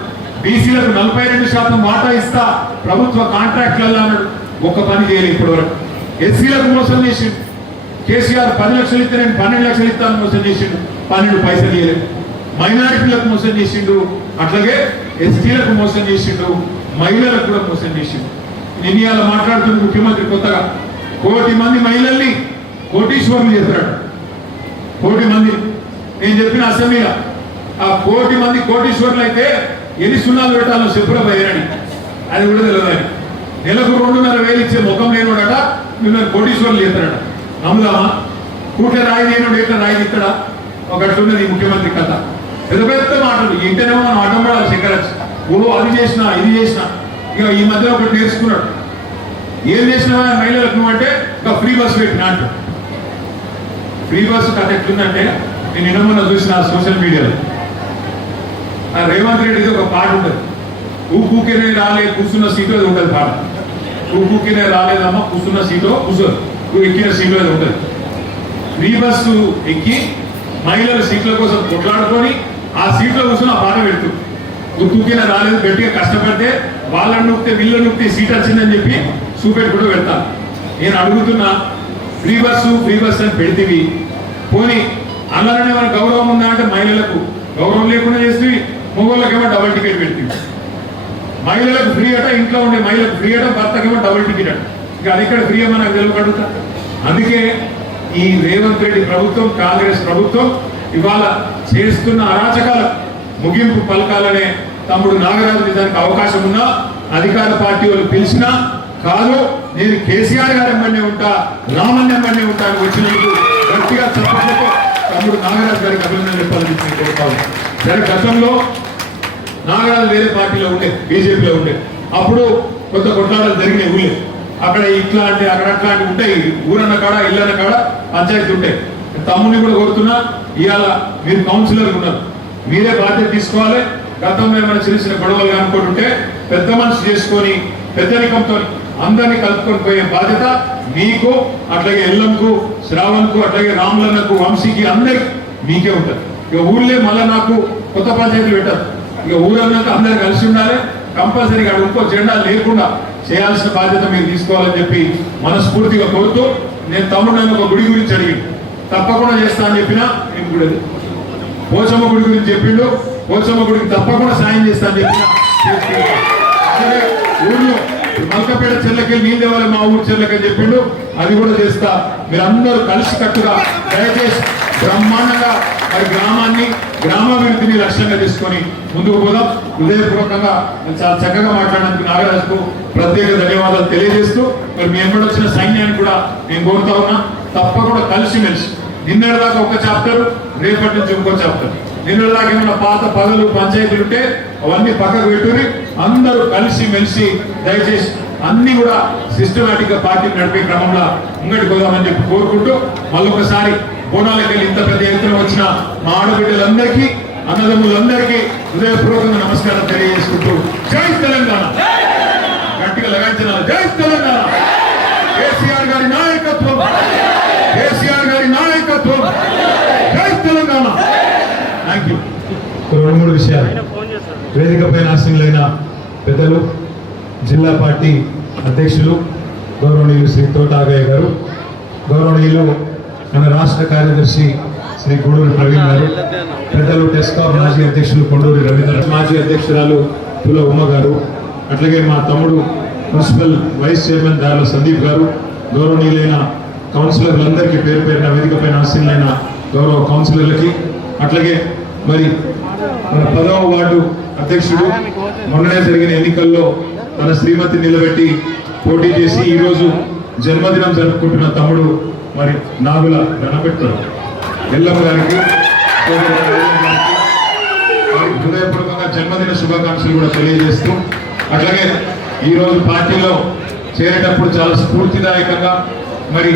బీసీలకు 42% వాటా ఇస్తా ప్రభుత్వ కాంట్రాక్ట్లలో అన్నాడు. ఒక్క పని చేయలేదు ఇప్పటివరకు. ఎస్సీలకు మోసం చేసిండు. కేసీఆర్ 10 లక్షలు ఇస్తే నేను 12 లక్షలు ఇస్తాను మోసం చేసిండు, 12 పైసలు ఇవ్వలేదు. మైనారిటీలకు మోసం చేసిండు, అట్లాగే ఎస్టీలకు మోసం చేసిండు, మహిళలకు కూడా మోసం చేసిండు. నేను ఇవాళ మాట్లాడుతున్న ముఖ్యమంత్రి కొత్తగా 1 కోటి మంది మహిళల్ని కోటీశ్వరులు చేస్తున్నాడు. 1 కోటి మంది నేను చెప్పిన అసెంబ్లీలో ఆ 1 కోటి మంది కోటీశ్వరులు అయితే ఎన్ని సున్నాలు పెట్టాలో చెప్పురా పోయారని అది కూడా తెలియదని. నెలకు 2,500 ఇచ్చే ముఖం లేనోడట మిమ్మల్ని కోటీశ్వరులు చేస్తాడట. నమ్ముదామా? కూటే రాయి లేనోడు ఎట్లా రాయి ఇస్తాడా? ఒకట్టున్నది ముఖ్యమంత్రి కథ. పెద్ద పెద్ద మాటలు ఇంటనేమో మనం అడ్డంపడాలి. శంకరాజ్ ఓ అది చేసినా ఇది చేసినా. ఇక ఈ మధ్య ఒకటి నేర్చుకున్నాడు. ఏం చేసినా మహిళలకు నువ్వు అంటే ఒక ఫ్రీ బస్సు పెట్టినా అంట. ఫ్రీ బస్సు కథ ఎట్లుందంటే, నేను నిన్న చూసిన సోషల్ మీడియాలో ఆ రేవంత్ రెడ్డిది ఒక పాట ఉంటుంది. ఊకూకినే రాలే కూర్చున్న సీటు అది ఉంటుంది పాట. ఊకూకినే రాలేదమ్మా కూర్చున్న సీటు కూర్చోదు, నువ్వు ఎక్కిన సీటు అది ఉంటుంది. ఫ్రీ బస్సు ఎక్కి మహిళల సీట్ల కోసం కొట్లాడుకొని ఆ సీట్లో కూర్చొని ఆ పాట పెడుతూ ఊకూకినే రాలేదు, గట్టిగా కష్టపడితే వాళ్ళని నొక్కితే వీళ్ళని నొక్కితే సీట్ వచ్చిందని చెప్పి చూపెట్టుకుంటూ పెడతాను. నేను అడుగుతున్నా, ఫ్రీ బస్సు అని పెడితేవి పోనీ అందులోనే మన గౌరవం ఉందా అంటే మహిళలకు గౌరవం లేకుండా చేస్తే మగవాళ్ళకేమో డబుల్ టికెట్ పెడితే, మహిళలకు ఫ్రీ అట, ఇంట్లో ఉండే మహిళలకు ఫ్రీ అట, భర్తకేమో డబుల్ టికెట్ అట. ఇక అది ఇక్కడ ఫ్రీ అమ్మా నాకు తెలియక అడుగుతా. అందుకే ఈ రేవంత్ రెడ్డి ప్రభుత్వం, కాంగ్రెస్ ప్రభుత్వం ఇవాళ చేస్తున్న అరాచకాల ముగింపు పలకాలనే తమ్ముడు నాగరాజు నిజానికి అవకాశం ఉన్నా అధికార పార్టీ వాళ్ళు పిలిచినా కాదు, నేను కేసీఆర్ గారు ఎమ్మెల్యే ఉంటా, రామన్ ఎమ్మెల్యే ఉంటా అని వచ్చినందుకు గట్టిగా చెప్పకపోతే తమ్ముడు నాగరాజు గారికి అభినందన చెప్పాలని కోరుతాను. సరే, గతంలో నాగరాజు వేరే పార్టీలో ఉండే, బీజేపీలో ఉండే, అప్పుడు కొంత కొట్లాటలు జరిగినాయి ఊళ్ళే. అక్కడ ఇట్లా అంటే అక్కడ అట్లా అంటే ఉంటాయి, ఊరన్న కాడ ఇళ్ళన్న కాడ పంచాయతీ ఉంటాయి. తమ్ముని కూడా కోరుతున్నా, ఇవాళ మీరు కౌన్సిలర్ ఉన్నారు, మీరే బాధ్యత తీసుకోవాలి. గతంలో ఏమైనా చిన్న చిన్న గొడవలు అనుకుంటుంటే పెద్ద మనసు చేసుకొని పెద్దరికంతో అందరినీ కలుపుకొని పోయే బాధ్యత మీకు, అట్లాగే ఎల్లంకు, శ్రావణ్కు, అట్లాగే రాములన్నకు, వంశీకి అందరికి మీకే ఉంటుంది. ఇక ఊళ్ళే మళ్ళీ నాకు కొత్త పంచాయతీలు పెట్టారు. ఇక ఊరన్నాక అందరు కలిసి ఉండాలి. కంపల్సరీగా ఇంకో జెండా లేకుండా చేయాల్సిన బాధ్యత మీరు తీసుకోవాలని చెప్పి మనస్ఫూర్తిగా కోరుతూ, నేను తమ్ముడు నన్ను ఒక గుడి గురించి అడిగి తప్పకుండా చేస్తా అని చెప్పినా, నేను గుడి పోచమ్మ గుడి గురించి చెప్పిండు, పోచమ్మ గుడికి తప్పకుండా సాయం చేస్తా అని చెప్పిన. ఊళ్ళో మల్కపేట చెల్లకెళ్ళి నీళ్ళు తేవాలి మా ఊరు చెల్లకని చెప్పిండు, అది కూడా చేస్తా. మీరందరూ కలిసి కట్టుగా దయచేసి బ్రహ్మాండంగా మరి గ్రామాన్ని, గ్రామాభివృద్ధిని లక్ష్యంగా తీసుకొని ముందుకు పోదాం. హృదయపూర్వకంగా చాలా చక్కగా మాట్లాడినందుకు నాగరాజుకు ప్రత్యేక ధన్యవాదాలు తెలియజేస్తూ, మరి మీ వెంబడి వచ్చిన సైన్యాన్ని కూడా నేను కోరుతా ఉన్నా, తప్పకుండా కలిసిమెలిసి నిన్నటిదాకా ఒక చాప్టర్, రేపటి నుంచి ఇంకో చాప్టర్. నిన్నటిదాకా ఏమైనా పాత పదవులు పంచాయతీలు ఉంటే అవన్నీ పక్కకు పెట్టుకుని అందరూ కలిసి మెలిసి దయచేసి అన్ని కూడా సిస్టమేటిక్ గా పార్టీ నడిపే క్రమంలో ముంగటి పోదామని చెప్పి కోరుకుంటూ, మళ్ళొకసారి బోనాలకి వెళ్ళి ఇంత పెద్ద ఎత్తున వచ్చిన మా ఆడబిడ్డలందరికీ, అన్నదమ్ములందరికీ హృదయపూర్వకంగా నమస్కారం తెలియజేసుకుంటూ, జై తెలంగాణ, గట్టిగా లగాయించాలి, జై తెలంగాణ, కేసీఆర్ గారి నాయకత్వం, కేసీఆర్ గారి నాయకత్వం, జై తెలంగాణ. Thank you. 2-3 విషయాలు. వేదిక పైన ఆశీనులైన పెద్దలు, జిల్లా పార్టీ అధ్యక్షులు గౌరవనీయులు శ్రీ తోటాగయ్య గారు, గౌరవనీయులు మన రాష్ట్ర కార్యదర్శి శ్రీ గూడూరి ప్రవీణ్ గారు, పెద్దలు టెస్కాప్ మాజీ అధ్యక్షులు కొండూరి రవీంద్ర, మాజీ అధ్యక్షురాలు తుల ఉమ్మ గారు, అట్లాగే మా తమ్ముడు మున్సిపల్ వైస్ చైర్మన్ దార్ల సందీప్ గారు, గౌరవనీయులైన కౌన్సిలర్లందరికీ పేరు పేరున వేదిక పైన ఆశీనులైన గౌరవ కౌన్సిలర్లకి, అట్లాగే మరి మన 10వ వార్డు అధ్యక్షుడు మొన్ననే జరిగిన ఎన్నికల్లో తన శ్రీమతి నిలబెట్టి పోటీ చేసి ఈరోజు జన్మదినం జరుపుకుంటున్న తమ్ముడు మరి నాగుల గణపెట్టారు ఎల్లమ్మ గారికి వారికి హృదయపూర్వకంగా జన్మదిన శుభాకాంక్షలు కూడా తెలియజేస్తూ, అట్లాగే ఈరోజు పార్టీలో చేరేటప్పుడు చాలా స్ఫూర్తిదాయకంగా మరి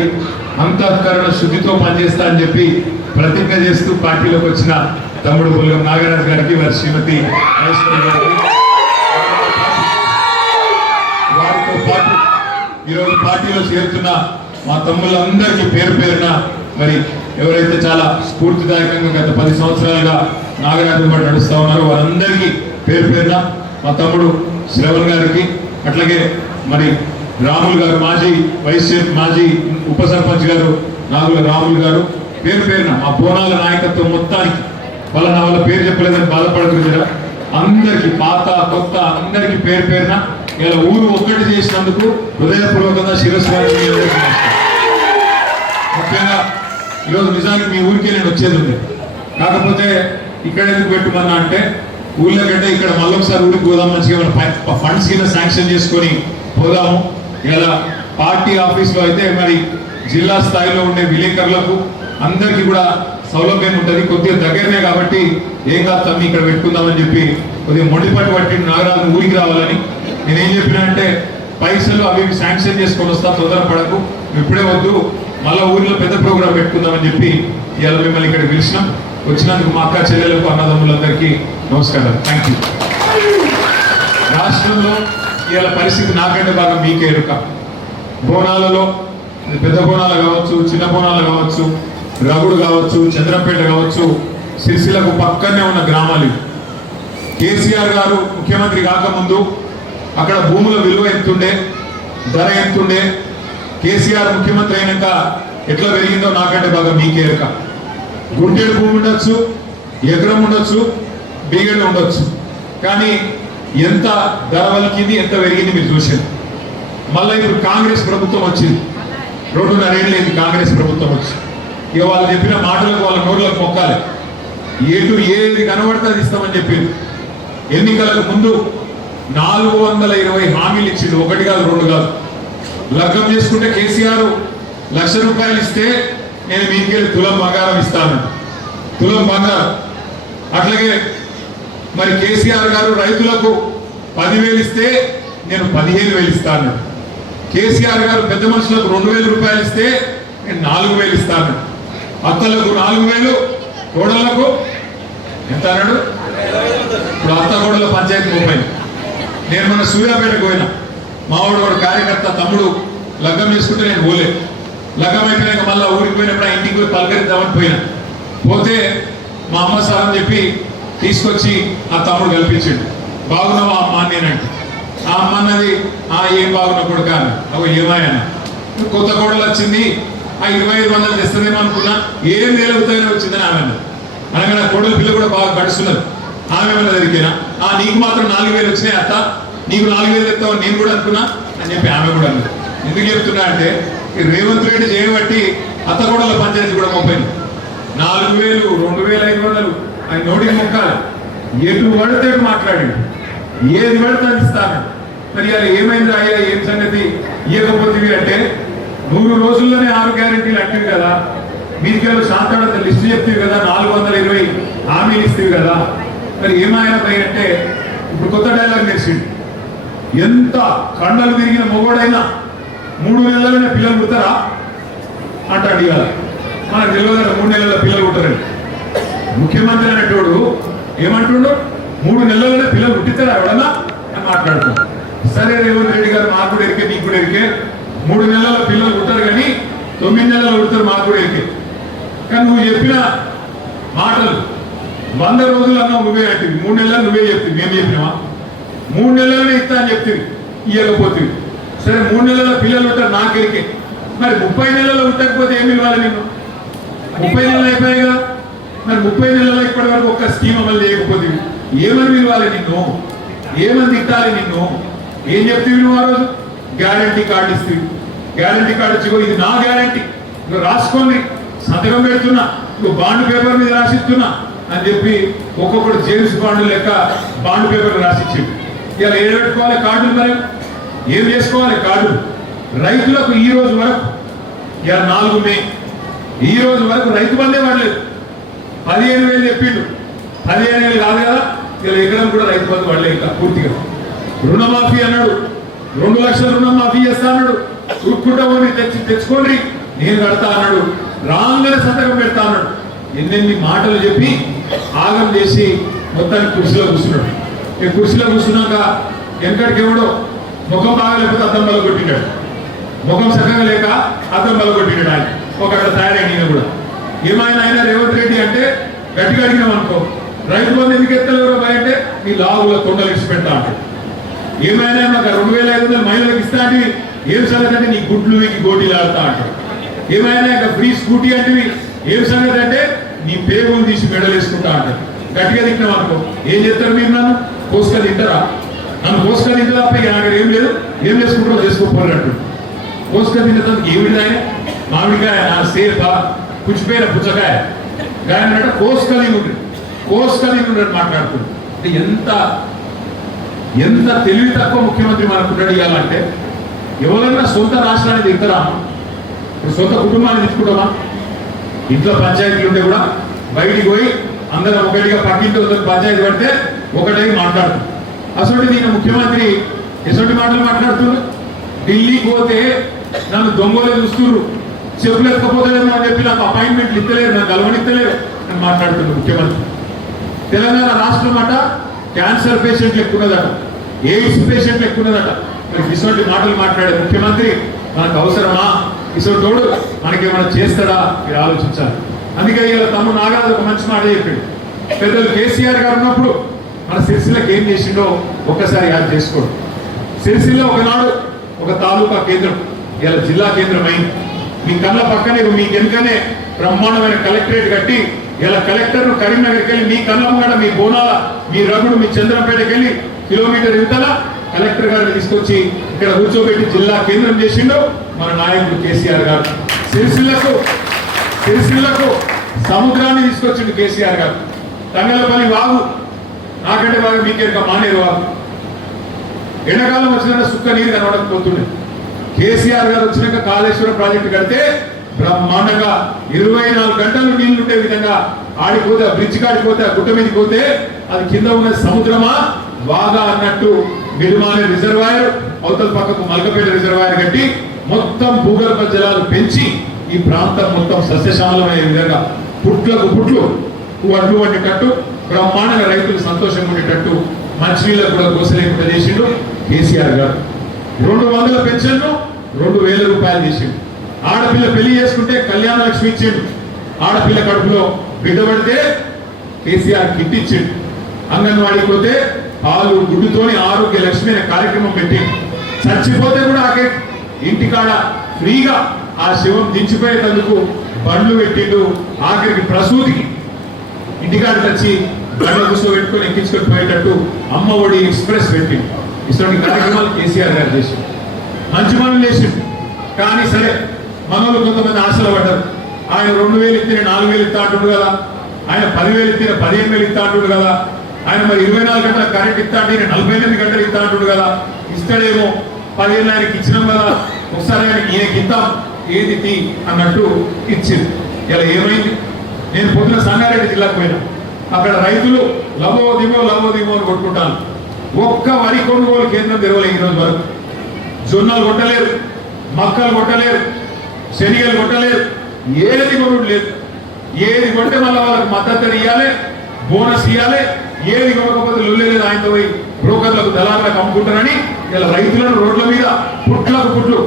అంతఃకరణ శుద్ధితో పనిచేస్తా అని చెప్పి ప్రతిజ్ఞ చేస్తూ పార్టీలోకి వచ్చిన తమ్ముడు బోల్గం నాగరాజు గారికి, వారి శ్రీమతి మహేశ్వరి గారికి, వారితో పాటు ఈరోజు పార్టీలో చేరుతున్న మా తమ్ముళ్ళందరికీ పేరు పేరున మరి ఎవరైతే చాలా స్ఫూర్తిదాయకంగా గత 10 సంవత్సరాలుగా నాగరాజు పాటు నడుస్తా ఉన్నారో వారందరికీ పేరు పేరున, మా తమ్ముడు శ్రవణ్ గారికి, అట్లాగే మరి రాములు గారు మాజీ ఉప సర్పంచ్ గారు నాగుల రాములు గారు, పేరు పేరున మా బోనాల నాయకత్వం మొత్తానికి వాళ్ళ పేరు చెప్పలేదని బాధపడుతుందిరా, అందరికి పాత కొత్త అందరికి పేరు పేరున ఇలా ఊరు ఒక్కటి చేసినందుకు హృదయపూర్వకంగా శిరస్సు ముఖ్యంగా ఈరోజు నిజానికి మీ ఊరికే నేను వచ్చేది ఉంది, కాకపోతే ఇక్కడ ఎందుకు పెట్టుమన్నా అంటే ఊళ్ళో కంటే ఇక్కడ మళ్ళొకసారి ఊరికి పోదాం, మంచిగా ఫండ్స్ కింద శాంక్షన్ చేసుకొని పోదాము. ఇలా పార్టీ ఆఫీస్లో అయితే మరి జిల్లా స్థాయిలో ఉండే విలేకరులకు అందరికీ కూడా సౌలభ్యం ఉంటుంది, కొద్దిగా దగ్గరనే కాబట్టి ఏం కాదు తమ్మి ఇక్కడ పెట్టుకుందామని చెప్పి కొద్దిగా మొండిపట్టు పట్టి నాగరాజు ఊరికి రావాలని నేనేం చెప్పినా అంటే పైసలు అవి శాంక్షన్ చేసుకొని వస్తా, తొందరపడకు, ఇప్పుడే వద్దు, మళ్ళీ ఊరిలో పెద్ద ప్రోగ్రాం పెట్టుకుందామని చెప్పి ఇవాళ మిమ్మల్ని ఇక్కడ పిలిచినాం. వచ్చినందుకు మా అక్క చెల్లెలకు అన్నదమ్ములందరికీ నమస్కారం, థ్యాంక్ యూ. రాష్ట్రంలో ఇవాళ పరిస్థితి నాకంటే బాగా మీకే ఎరుక. బోనాలలో పెద్ద బోనాలు కావచ్చు, చిన్న బోనాలు కావచ్చు, రగుడు కావచ్చు, చంద్రంపేట కావచ్చు, సిరిసిల్లకు పక్కనే ఉన్న గ్రామాలు. కేసీఆర్ గారు ముఖ్యమంత్రి కాకముందు అక్కడ భూముల విలువ ఎంతుండే, ధర ఎంతుండే, కేసీఆర్ ముఖ్యమంత్రి అయినాక ఎట్లా పెరిగిందో నాకంటే బాగా మీకే ఎరుక. గుంటేడు భూమి ఉండొచ్చు, ఎకరం ఉండొచ్చు, బీగడు ఉండొచ్చు, కానీ ఎంత ధర వలికింది, ఎంత పెరిగింది మీరు చూసారు. మళ్ళీ ఇప్పుడు కాంగ్రెస్ ప్రభుత్వం వచ్చింది, 2.5 ఏళ్ళైంది కాంగ్రెస్ ప్రభుత్వం వచ్చి. ఇక వాళ్ళు చెప్పిన మాటలకు వాళ్ళ నోట్లకు మొక్కాలి, ఏది కనబడితే అది ఇస్తామని చెప్పింది. ఎన్నికలకు ముందు 420 హామీలు ఇచ్చిండు, 1 కాదు 2 కాదు. లగ్గం చేసుకుంటే కేసీఆర్ ₹1,00,000 ఇస్తే నేను మీకెళ్ళి తులం బంగారం ఇస్తాను, తులం బంగారం. అట్లాగే మరి కేసీఆర్ గారు రైతులకు 10,000 ఇస్తే నేను 15,000 ఇస్తాను. కేసీఆర్ గారు పెద్ద మనుషులకు ₹2,000 ఇస్తే నేను 4,000 ఇస్తాను. అత్తలకు 4,000, కోడళ్లకు ఎంత అన్నాడు? ఇప్పుడు అత్త కోడల పంచాయతీ 30. నేను మన సూర్యాపేటకు పోయినా, మావాడు వాడు కార్యకర్త తమ్ముడు లగ్గం చేసుకుంటే నేను పోలే. లగ్గం అయిపోయినాక మళ్ళీ ఊరికి పోయినప్పుడు ఆ ఇంటికి పోయి పలకరిద్దామని పోతే మా అమ్మ సార్ అని చెప్పి తీసుకొచ్చి ఆ తమ్ముడు కల్పించాడు. బాగున్నావా అమ్మ అని నేనంటే, ఆ అమ్మ అన్నది ఏం బాగున్నా కొడుక అని. అవి ఏమాయన కొత్త కోడలు వచ్చింది, ఆ 25,000 తెస్తుందేమో అనుకున్నా, ఏం నేలవుతాయని వచ్చిందని ఆమె అన్నది. అనగా నా కోడల పిల్ల కూడా బాగా గడుస్తున్నది. ఆమె ఏమన్నా జరిగినా నీకు మాత్రం 4,000 వచ్చినాయి అత్త, నీకు 4,000 తెస్తావని నేను కూడా అనుకున్నా అని చెప్పి ఆమె కూడా అన్నది. ఎందుకు చెప్తున్నా అంటే రేవంత్ రెడ్డి చేయబట్టి అత్త కోడల పంచాయతీ కూడా 30. 4,000, 2,500 ఆయన నోటికి మొక్కాలి. ఎటు పడితే మాట్లాడి ఏది పడితే అది ఇస్తాను. మరి అది ఏమైంది అయ్యా, ఏం సంగతి ఇవ్వకపోతే అంటే 100 రోజుల్లోనే 6 గ్యారెంటీలు అంటివి కదా, మీదికెళ్ళి శాంతాడ లిస్టు చెప్తేవి కదా, 420 హామీలు ఇస్తేవి కదా. మరి ఏమైనా పోయి అంటే ఇప్పుడు కొత్త డైలాగ్ నేర్చిండు, ఎంత కండలు తిరిగిన మొగోడైనా 3 నెలలనే పిల్లలు పుడతారా అంటాడు. ఇవాళ మనకు తెలియదు 3 నెలల పిల్లలు పుట్టారని. ముఖ్యమంత్రి అనేటోడు ఏమంటుండు, 3 నెలలనే పిల్లలు పుట్టిస్తారా ఎవడన్నా అని మాట్లాడుతున్నాడు. సరే రేవంత్ రెడ్డి గారు మాకు కూడా ఎరికే, నీకు కూడా ఎరికే, 3 నెలల పిల్లలు పుట్టారు కానీ 9 నెలలు పుడతారు, మాకు కూడా ఎరికే. కానీ నువ్వు చెప్పిన మాటలు 100 రోజులు అన్నా నువ్వే అంటే 3 నెలలు నువ్వే చెప్తుంది, మేము చెప్పినావా? 3 నెలలనే ఇస్తా అని చెప్తుంది, ఇవ్వకపోతుంది. సరే 3 నెలల పిల్లలు ఉంటారు నాకు ఎరికే, మరి 30 నెలలు ఉండకపోతే ఏమి ఇవ్వాలి? నేను 30 నెలలు అయిపోయాయిగా, మరి 30 నెలల్లో ఇప్పటి వరకు ఒక్క స్కీమ్ అమలు చేయకపోతే ఏమని పిలవాలి నిన్ను? ఏమని తిట్టాలి నిన్ను? ఏం చెప్ತೀವಿ నువ్వు? ఆ రోజు గ్యారంటీ కార్డు ఇస్తీవి, గ్యారంటీ కార్డు ఇచ్చి ఇది నా గ్యారంటీ, నువ్వు రాసుకోండి, సంతకం పెడుతున్నా, బాండ్ పేపర్ మీద రాసిస్తున్నా అని చెప్పి ఒక్కొక్కడు జేమ్స్ బాండ్ లెక్క బాండ్ పేపర్ రాసిచ్చిండు. ఇలా ఏం పెట్టుకోవాలి కార్డులు, మరి ఏం చేసుకోవాలి కార్డులు? రైతులకు ఈ రోజు వరకు ఇలా 4 మే ఈ రోజు వరకు రైతు బందే పడలేదు. 15,000 చెప్పిండు, 15,000 కాదు కదా, ఇలా ఎకరం కూడా రైతు బంధు పడలేదు. ఇంకా పూర్తిగా రుణమాఫీ అన్నాడు, 2 లక్షల రుణమాఫీ చేస్తా అన్నాడు. ఉరుక్కుంటా పోయి తెచ్చుకోండి నేను కడతా అన్నాడు. రాగానే సంతకం పెడతా అన్నాడు. ఎన్నెన్ని మాటలు చెప్పి ఆగం చేసి మొత్తానికి కుర్చీలో కూర్చున్నాడు. ఈ కుర్చీలో కూర్చున్నాక వెనకడికి ఎవడో ముఖం బాగాలేకపోతే అద్దం బల కొట్టినాడు, ముఖం చక్కగా లేక అద్దం బల కొట్టినాడు. ఆయన ఒక అక్కడ తయారైన ఈయన కూడా ఏమైనా ఆయన రేవంత్ రెడ్డి అంటే గట్టిగా అడిగినాం అనుకో, రైతు బంధు ఎందుకు ఎత్తలేరు భయ అంటే నీ లాగుల తొండలు ఇచ్చి పెడతా అంటాడు. ఏమైనా మాకు 2,500 మహిళలకు ఇస్తా అంటే ఏం సంగతి అంటే నీ గుడ్లు వీకి గోటీలు ఆడుతా అంటాడు. ఏమైనా ఇక ఫ్రీ స్కూటీ అంటే ఏం సంగతి అంటే నీ పేగులు తీసి మెడలు వేసుకుంటా అంటారు. గట్టిగా తింటాం అనుకో, ఏం చేస్తారు మీరు? నన్ను పోసుకొని తింటారా? నన్ను పోసుకొని తింటారా? ఇక నాకు ఏం లేదు, ఏం చేసుకుంటారో చేసుకోపోయినట్టు. పోసుకొని తింటానికి ఏమిటి ఆయన? మామిడికాయ, నా సేప, పుచ్చిపోయిన పుచ్చకాయ గాయన కోసుకొని ఉంటుంది, కోసుకొని ఉండడు మాట్లాడుతుంది. అంటే ఎంత తెలివి తక్కువ ముఖ్యమంత్రి మనకు ఇవ్వాలంటే, ఎవరైనా సొంత రాష్ట్రాన్ని దిగుతారా? సొంత కుటుంబాన్ని తెచ్చుకుంటామా? ఇంట్లో పంచాయతీలు ఉంటే కూడా బయటికి పోయి అందరం ఒకటిగా పక్కింటి పంచాయతీ పడితే ఒకటే మాట్లాడుతుంది. అసలు నేను ముఖ్యమంత్రి ఎసొంటి మాటలు మాట్లాడుతున్నాడు. ఢిల్లీకి పోతే నన్ను దొంగలే చూస్తున్నారు, చెప్పులు ఎత్తుకపోతాడేమో అని చెప్పి నాకు అపాయింట్మెంట్లు ఇస్తలేరు, నాకు గెలవనిస్తలేరు అని మాట్లాడుతున్నాడు ముఖ్యమంత్రి. తెలంగాణ రాష్ట్రం అట క్యాన్సర్ పేషెంట్లు ఎక్కున్నదట, ఎయిడ్స్ పేషెంట్లు ఎక్కున్నదట. మరి ఇసొంటి మాటలు మాట్లాడే ముఖ్యమంత్రి మనకు అవసరమా? ఇసొంటోడు మనకేమైనా చేస్తాడా? మీరు ఆలోచించాలి. అందుకే ఇలా తమ్ముడు నాగరాజు ఒక మంచి మాట చెప్పాడు. పెద్దలు కేసీఆర్ గారు ఉన్నప్పుడు మన సిరిసిల్లకి ఏం చేసిండో ఒక్కసారి యాద్ చేసుకోండి. సిరిసిల్ల ఒకనాడు ఒక తాలూకా కేంద్రం, ఇలా జిల్లా కేంద్రం అయింది. మీ కళ్ళ పక్కనే మీకు వెనుకనే బ్రహ్మాండమైన కలెక్టరేట్ కట్టి ఇలా కలెక్టర్ కరీంనగర్కి వెళ్ళి మీ కళ్ళ ముంగట మీ బోనాల, మీ రగుడు, మీ చంద్రంపేటకి వెళ్ళి కిలోమీటర్ యువతల కలెక్టర్ గారిని తీసుకొచ్చి ఇక్కడ కూర్చోబెట్టి జిల్లా కేంద్రం చేసిండో మన నాయకుడు కేసీఆర్ గారు. సిరిసిల్లకు సముద్రాన్ని తీసుకొచ్చిండు కేసీఆర్ గారు. తంగలపల్లి వాగు నాకంటే బాగా మీకే మానేరు వాగు. ఎండాకాలం వచ్చినాక సుక్క నీరు కనబడకపోతుండే. కేసీఆర్ గారు వచ్చినాక కాళేశ్వరం ప్రాజెక్టు కడితే బ్రహ్మాండంగా 24 గంటలు నీళ్లు ఉండే విధంగా ఆడిపోతే, బ్రిడ్జ్ కాడిపోతే, ఆ గుట్ట మీదకి పోతే అది కింద ఉన్న సముద్రమా వాగా అన్నట్టు మిడిమానే రిజర్వాయర్, అవతల పక్కకు మల్కపేట రిజర్వాయర్ కట్టి మొత్తం భూగర్భ జలాలు పెంచి ఈ ప్రాంతం మొత్తం సస్యశాలమయ్యే విధంగా పుట్లకు పుట్లు వడ్లు వండేటట్టు బ్రహ్మాండంగా రైతులు సంతోషంగా ఉండేటట్టు మంచినీళ్ళకు కూడా గోసలేకుండా చేసిండు కేసీఆర్ గారు. 200 పెన్షన్లు 2,000 రూపాయలు చేసిండు. ఆడపిల్ల పెళ్లి చేసుకుంటే కళ్యాణ లక్ష్మి ఇచ్చిండు. ఆడపిల్ల కడుపులో బిడ్డ పడితే కేసీఆర్ కిట్ ఇచ్చిండు. అంగన్వాడికి పోతే పాలు గుడ్డుతోని ఆరోగ్య లక్ష్మి అనే కార్యక్రమం పెట్టి చచ్చిపోతే కూడా ఆకే ఇంటికాడ ఫ్రీగా ఆ శివం దించిపోయేందుకు బండ్లు పెట్టిండు. ఆఖరికి ప్రసూతికి ఇంటికాడికి వచ్చి బండ్ల కూర్చోబెట్టుకొని ఎక్కించుకొని పోయేటట్టు అమ్మ ఒడి ఎక్స్ప్రెస్ పెట్టిండు. ఇటువంటి కార్యక్రమాలు కేసీఆర్ గారు చేసిండు. మంచి పనులు చేసిండు. కానీ సరే మనోళ్ళు కొంతమంది ఆశలు పడ్డారు. ఆయన 2,000 ఇస్తే 4,000 ఇస్తా అంటుండు కదా, ఆయన 10,000 ఇస్తే 15,000 ఇస్తా అంటుండు కదా, ఆయన మరి 24 గంటల కరెంట్ ఇస్తా అంటే 48 గంటలు ఇస్తా అంటుండు కదా, ఇస్తాడేమో 10,000 ఆయనకి ఇచ్చినాం కదా, ఒకసారి ఆయనకి ఈయనకి ఇద్దాం ఏది అన్నట్టు ఇచ్చింది. ఇలా ఏమైంది? నేను పొద్దున సంగారెడ్డి జిల్లాకు పోయినా, అక్కడ రైతులు లవో దిమో అని కొట్టుకుంటాను. ఒక్క వరి కొనుగోలు కేంద్రం తెరవలేదు ఈ రోజు వరకు. జొన్నలు కొట్టలేరు, మక్కలు కొట్టలేరు, శనిగలు కొట్టలేరు, ఏది కొనుగోలు లేదు. ఏది కొంటే మళ్ళీ వాళ్ళకి మద్దతు ఇవ్వాలి, బోనస్ ఇవ్వాలి. ఏది కొనకపోతే లొల్లేదు, ఆయనతో పోయి బ్రోకర్లకు దళారులకు అమ్ముకుంటారని ఇలా రైతులను రోడ్ల మీద పుట్లకు పుట్లు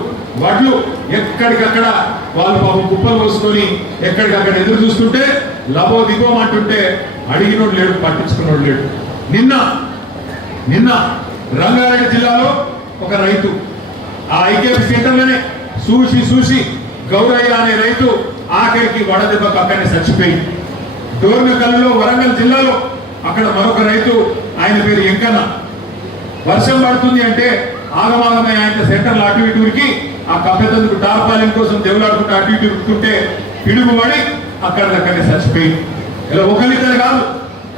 వడ్లు ఎక్కడికక్కడ వాళ్ళు పాపం కుప్పలు పోసుకొని ఎక్కడికక్కడ ఎదురు చూస్తుంటే లబో దిగో అంటుంటే అడిగినోడు లేడు, పట్టించుకున్నోడు లేడు. నిన్న రంగారెడ్డి జిల్లాలో ఒక రైతు ఆ ఐకేపీ సెంటర్లోనే చూసి గౌరయ్య అనే రైతు ఆఖరికి వడదెబ్బకు అక్కడనే చచ్చిపోయింది. డోర్నకల్లో వరంగల్ జిల్లాలో అక్కడ మరొక రైతు, ఆయన పేరు ఎంకన్న. వర్షం పడుతుంది అంటే ఆగమాగమే ఆయన సెంటర్లు అటు ఇటుకి ఆ కప్పెతందుకు టార్పాలింగ్ కోసం దేవులాడుకుంటూ అటు ఇటు ఉట్టుకుంటే పిడుగు పడి అక్కడికక్కడే చచ్చిపోయి ఇలా ఒకరిద్దరు కాదు,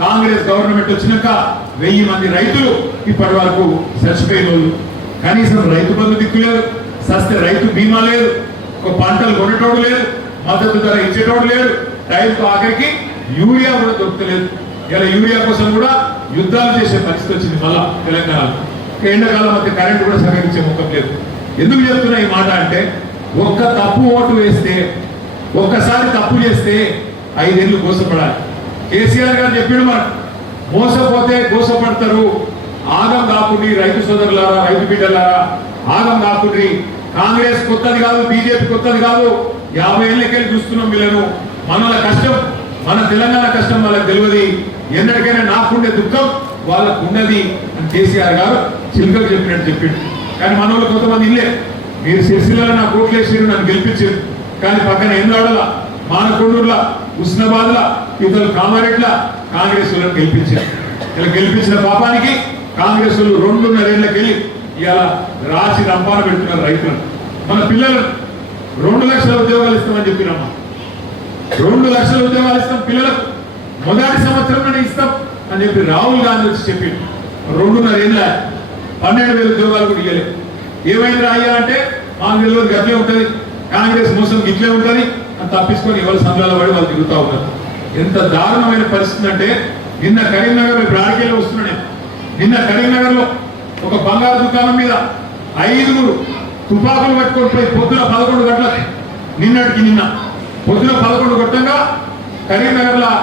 కాంగ్రెస్ గవర్నమెంట్ వచ్చినాక 1000 మంది రైతులు ఇప్పటి వరకు చచ్చిపోయిన వాళ్ళు. కనీసం రైతు బంధు దిక్కు లేదు, సస్తే రైతు బీమా లేదు, ఒక పంటలు కొనేటోడు లేదు, మద్దతు ధర ఇచ్చేటోడు లేడు, టైంకు ఆఖరికి యూరియా కూడా దొరకలేదు. ఇలా యూరియా కోసం కూడా యుద్ధాలు చేసే పరిస్థితి వచ్చింది మళ్ళా తెలంగాణలో. ఎండాకాలం మధ్య కరెంట్ కూడా సహకరించే ముఖం లేదు. ఎందుకు చెప్తున్నా ఈ మాట అంటే, ఒక్క తప్పు ఓటు వేస్తే, ఒక్కసారి తప్పు చేస్తే 5 ఏళ్ళు గోసపడాలి. కేసీఆర్ గారు చెప్పాడు, మరి మోసపోతే గోసపడతారు, ఆగం కాకుండా రైతు సోదరులారా, రైతు బిడ్డలారా ఆగం కాకుండా. కాంగ్రెస్ కొత్తది కాదు, బీజేపీ కొత్తది కాదు, 50 ఏళ్ళకెళ్ళి చూస్తున్నాం వీళ్ళను. మనల కష్టం, మన తెలంగాణ కష్టం వాళ్ళకి తెలియదు. ఎన్నటికైనా నాకుండే దుఃఖం వాళ్ళకు ఉన్నది అని కేసీఆర్ గారు చిలుకలు చెప్పినట్టు చెప్పిండు. కానీ మన వాళ్ళు కొంతమంది ఇల్లే, మీరు సిరిసిల్లలో నా కోట్లేసారు, నన్ను గెలిపించారు, కానీ పక్కన ఎందాడల, మానకొండూరుల, హుస్నాబాద్ల, ఇతరులు కామారెడ్ల కాంగ్రెస్ వాళ్ళని గెలిపించారు. ఇలా గెలిపించిన పాపానికి కాంగ్రెస్ వాళ్ళు 2.5 ఏళ్ళకెళ్ళి ఇలా రాసి రంపాన పెడుతున్నారు రైతులను. మన పిల్లలు 2 లక్షల ఉద్యోగాలు ఇస్తామని చెప్పినమ్మా, 2 లక్షల ఉద్యోగాలు ఇస్తాం పిల్లలకు, మొదటి సంవత్సరంలోనే ఇస్తాం అని చెప్పి రాహుల్ గాంధీ వచ్చి చెప్పిండు. 2.5 ఏళ్ళ 12,000 ఉద్యోగాలు కూడా ఇవ్వలేదు. ఏమైంది రాయ్యా అంటే, మాకు తెలియదు గట్లే ఉంటుంది, కాంగ్రెస్ మోసం గిట్లే ఉంటుంది అని తప్పించుకొని ఇవాళ సంఘాల పడి వాళ్ళు తిరుగుతూ ఉన్నారు. ఎంత దారుణమైన పరిస్థితి అంటే, నిన్న కరీంనగర్ ఇప్పుడు ఆడికెళ్ళి వస్తున్నాను, నిన్న కరీంనగర్ లో ఒక బంగారు దుకాణం మీద 5 తుపాకులు పట్టుకొని పోయి పొద్దున 11 గంటలకు, నిన్నటికి నిన్న పొద్దున 11 గంటగా కరీంనగర్ లా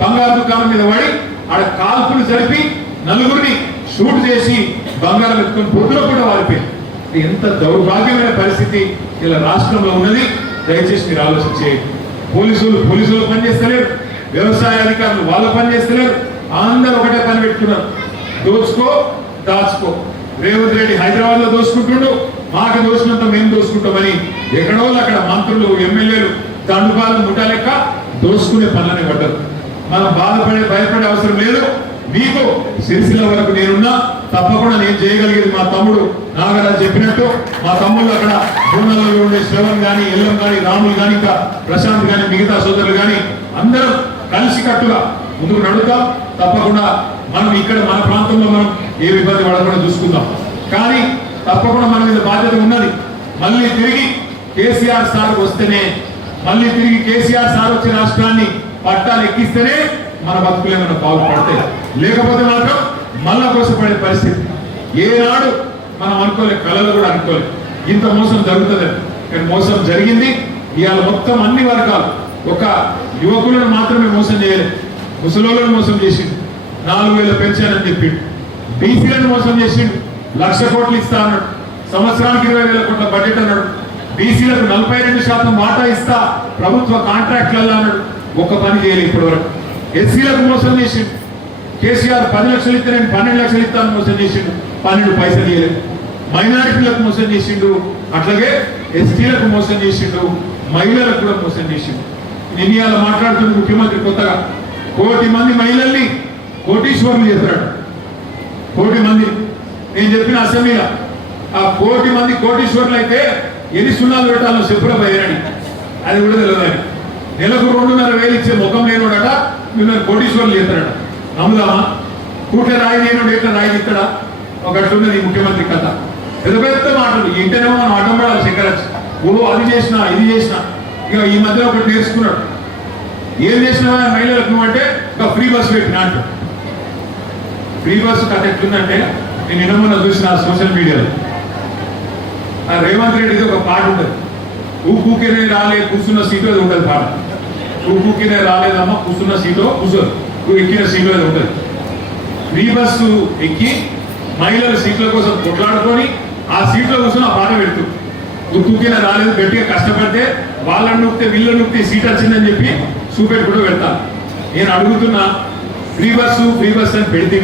బంగారు దుకాణం మీద పడి ఆడ కాల్పులు జరిపి 4గురిని షూట్ చేసి బంగారం ఎత్తుకొని పొద్దున కూడా వారిపోయింది. ఎంత దౌర్భాగ్యమైన పరిస్థితి ఇలా రాష్ట్రంలో ఉన్నది. దయచేసి మీరు ఆలోచించేయండి. పోలీసులు పనిచేస్తలేరు, వ్యవసాయ అధికారులు వాళ్ళు పనిచేస్తలేరు, అందరూ ఒకటే పని పెట్టుకున్నారు, దోచుకో దాచుకో. రేవంత్ రెడ్డి హైదరాబాద్ లో దోచుకుంటుండు, మాకు దోచినంత మేము దోచుకుంటామని ఎక్కడో అక్కడ మంత్రులు, ఎమ్మెల్యేలు దండుపాలు ముఠా లెక్క దోచుకునే పనులనే పడ్డారు. మనం భయపడే అవసరం లేదు. మీకు సిరిసిల్ల వరకు నేనున్నా, తప్పకుండా నేను చేయగలిగేది మా తమ్ముడు నాగరాజు చెప్పినట్టు, మా తమ్ముళ్ళు అక్కడ బృందంలో ఉండే శ్రవణ్ కానీ, ఎల్లం కానీ, రాములు కానీ, ఇంకా ప్రశాంత్ కానీ, మిగతా సోదరులు కానీ అందరం కలిసి కట్టుగా ముందుకు నడుద్దాం. తప్పకుండా మనం ఇక్కడ మన ప్రాంతంలో మనం ఏ ఇబ్బంది పడకుండా చూసుకుందాం. కానీ తప్పకుండా మన మీద బాధ్యత ఉన్నది. మళ్ళీ తిరిగి కేసీఆర్ సార్ వస్తేనే, మళ్ళీ తిరిగి కేసీఆర్ సార్ వచ్చే రాష్ట్రాన్ని పట్టాలు ఎక్కిస్తేనే మన బతుకులు ఏమైనా బాగుపడతాయి. లేకపోతే మాత్రం మళ్ళా కోసపడే పరిస్థితి. ఏనాడు మనం అనుకోలేదు, కళలు కూడా అనుకోలేదు ఇంత మోసం జరుగుతుంది. కానీ మోసం జరిగింది. ఇవాళ మొత్తం అన్ని వర్గాలు, ఒక యువకులను మాత్రమే మోసం చేయలేదు, ముసలోళ్ళను మోసం చేసిండు, 4,000 పెన్షన్ అని చెప్పిండు, బీసీలను మోసం చేసిండు, 1,00,000 కోట్లు ఇస్తా అన్నాడు, సంవత్సరానికి 20,000 కోట్ల బడ్జెట్ అన్నాడు, బీసీలకు 42% వాటా ఇస్తా ప్రభుత్వ కాంట్రాక్ట్లలో అన్నాడు. ఒక్క పని చేయలేదు ఇప్పటివరకు. ఎస్సీలకు మోసం చేసిండు, కేసీఆర్ 10 లక్షలు ఇస్తే నేను 12 లక్షలు ఇస్తాను మోసం చేసిండు, 12 పైసలు చేయలేదు. మైనారిటీలకు మోసం చేసిండు, అట్లాగే ఎస్టీలకు మోసం చేసిండు, మహిళలకు కూడా మోసం చేసిండు. నిన్న మాట్లాడుతున్న ముఖ్యమంత్రి కొత్తగా 1 కోటి మంది మహిళల్ని కోటీశ్వరులు చేశాడు. 1 కోటి మంది, నేను చెప్పిన అసెంబ్లీలో ఆ 1 కోటి మంది కోటీశ్వరులు అయితే ఎన్ని సున్నాలు పెట్టాలో చెప్పుల పోయారని అది కూడా తెలియదని. నెలకు 2,500 ఇచ్చే ముఖం లేనోడట మీరు కోటీశ్వరులు చేస్తాడట. నమ్ముదామా? కూట రాయి లేనోడు ఎట్లా రాయి ఇస్తాడా? ఒకట్లున్నది ముఖ్యమంత్రి కథ. పెద్ద పెద్ద మాటలు ఇంటనేమో మనం అడ్డంపడాలి. శంకరచ్ ఓ అది చేసినా ఇది చేసినా. ఇక ఈ మధ్యలో ఒకటి నేర్చుకున్నాడు, ఏం చేసినా మహిళలకు అంటే ఒక ఫ్రీ బస్ పెట్టినా అంటూ. ఫ్రీ బస్సు కథ ఎట్లుందంటే, నేను నిన్న చూసిన సోషల్ మీడియాలో ఆ రేవంత్ రెడ్డిది ఒక పాట ఉంటుంది, ఊకూకినే రాలే కూర్చున్న సీటు అది ఉంటుంది పాట. ఊకూకినే రాలేదమ్మా కూర్చున్న సీటు కూర్చోదు, నువ్వు ఎక్కిన సీటు అది ఉంటుంది. ఫ్రీ బస్సు ఎక్కి మహిళల సీట్ల కోసం కొట్లాడుకొని ఆ సీట్లో కూర్చొని ఆ పాట పెడుతూ, ఊకూకినే రాలేదు గట్టిగా కష్టపడితే వాళ్ళని నొక్కితే వీళ్ళని నొక్కితే సీట్ వచ్చిందని చెప్పి చూపెట్టుకుంటూ పెడతాను. నేను అడుగుతున్నా, ఫ్రీ బస్సు అని పెడితే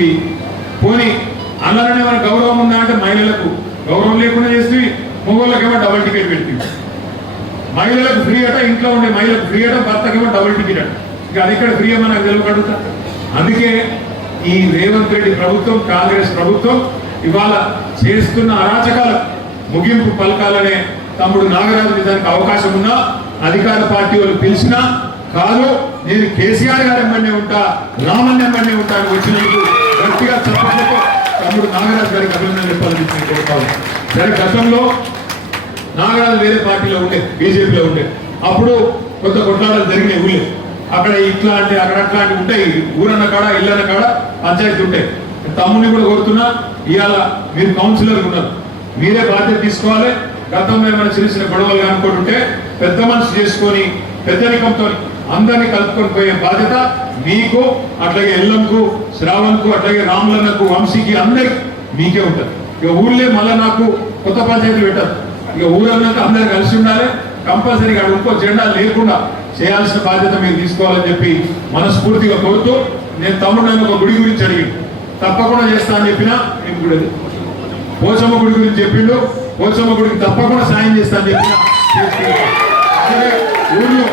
పోనీ అలానే మన గౌరవం ఉందా అంటే మహిళలకు గౌరవం లేకుండా చేస్తే మగవాళ్ళకేమో డబుల్ టికెట్ పెడుతుంది. మహిళలకు ఫ్రీ అట, ఇంట్లో ఉండే మహిళలకు ఫ్రీ అట, భర్తకేమో డబుల్ టికెట్ అట. ఇక అది ఇక్కడ ఫ్రీ అని నాకు తెలియకడుగుతా. అందుకే ఈ రేవంత్ రెడ్డి ప్రభుత్వం, కాంగ్రెస్ ప్రభుత్వం ఇవాళ చేస్తున్న అరాచకాల ముగింపు పలకాలనే తమ్ముడు నాగరాజు నిజానికి అవకాశం ఉన్నా, అధికార పార్టీ వాళ్ళు పిలిచినా కాదు నేను కేసీఆర్ గారి వెంబడే ఉంటా, రామన్ వెంబడే ఉంటా అని వచ్చినందుకు గట్టిగా చెప్పడంతో తమ్ముడు నాగరాజు గారికి అభినందన చెప్పాలని నేను కోరుతాను. సరే, గతంలో నాగరాజు వేరే పార్టీలో ఉండే, బీజేపీలో ఉండే, అప్పుడు కొంత కొట్లాటలు జరిగినాయి ఊళ్ళో. అక్కడ ఇట్లాంటి అక్కడ అట్లాంటి ఉంటాయి, ఊరన్న కాడ ఇల్లన్న కాడ పంచాయతీ ఉంటాయి. తమ్ముడిని కూడా కోరుతున్నా, ఇవాళ మీరు కౌన్సిలర్ ఉన్నారు, మీరే బాధ్యత తీసుకోవాలి. గతంలో ఏమైనా చిన్న చిన్న గొడవలు అనుకుంటుంటే పెద్ద మనసు చేసుకొని పెద్దరికంతో అందరినీ కలుపుకొని పోయే బాధ్యత మీకు, అట్లాగే ఎల్లంకు, శ్రావణ్కు, అట్లాగే రాములన్నకు, వంశీకి, అందరికి మీకే ఉంటుంది. ఇక ఊళ్ళే మళ్ళీ నాకు కొత్త పంచాయతీ పెట్టారు. ఇక ఊరన్నాక అందరు కలిసి ఉండాలి. కంపల్సరీగా ఇంకో జెండా లేకుండా చేయాల్సిన బాధ్యత మీరు తీసుకోవాలని చెప్పి మనస్ఫూర్తిగా కోరుతూ, నేను తమ్ముడు నన్ను ఒక గుడి గురించి అడిగి తప్పకుండా చేస్తా అని చెప్పినా, నేను గుడి పోచమ్మ గుడి గురించి చెప్పిండు, పోచమ్మ గుడికి తప్పకుండా సాయం చేస్తా అని చెప్పిన. ఊళ్ళో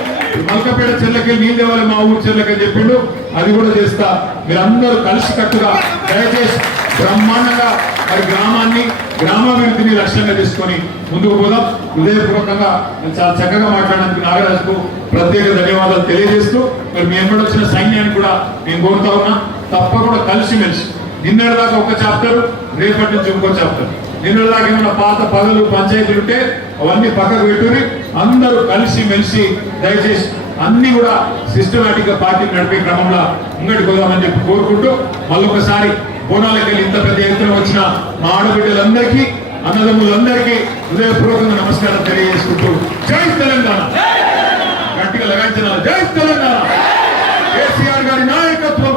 మల్కపేట చెల్లకి నీళ్ళు ఇవ్వాలి, మా ఊరు చెల్లకి అని చెప్పిండు, అది కూడా చేస్తా. మీరందరూ కలిసి కట్టుగా దయచేసి బ్రహ్మాండంగా మరి గ్రామాన్ని, గ్రామాభివృద్ధిని లక్ష్యంగా తీసుకొని ముందుకు పోదాం. హృదయపూర్వకంగా చాలా చక్కగా మాట్లాడినందుకు నాగరాజుకు ప్రత్యేక ధన్యవాదాలు తెలియజేస్తూ, మరి మీ వెంబడి వచ్చిన సైన్యాన్ని కూడా నేను కోరుతా ఉన్నా, తప్పకుండా కలిసిమెలిసి నిన్నటిదాకా ఒక చాప్టర్, రేపటి నుంచి ఇంకో చాప్టర్. నిన్నటిదాకా ఏమైనా పాత పదవులు పంచాయతీలు ఉంటే అవన్నీ పక్కకు పెట్టుకుని అందరూ కలిసి మెలిసి దయచేసి అన్ని కూడా సిస్టమేటిక్ గా పార్టీ నడిపే క్రమంలో ముంగటి పోదామని చెప్పి కోరుకుంటూ, మళ్ళొకసారి బోనాలకి వెళ్ళి ఇంత పెద్ద ఎత్తున వచ్చిన మా ఆడబిడ్డలందరికీ, అన్నదమ్ములందరికీ హృదయపూర్వకంగా నమస్కారం తెలియజేసుకుంటూ, జై తెలంగాణ, గట్టిగా లగాయించాలి, జై తెలంగాణ, కేసీఆర్ గారి నాయకత్వం,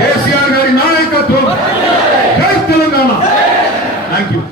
కేసీఆర్ గారి నాయకత్వం, జై తెలంగాణ. Thank you.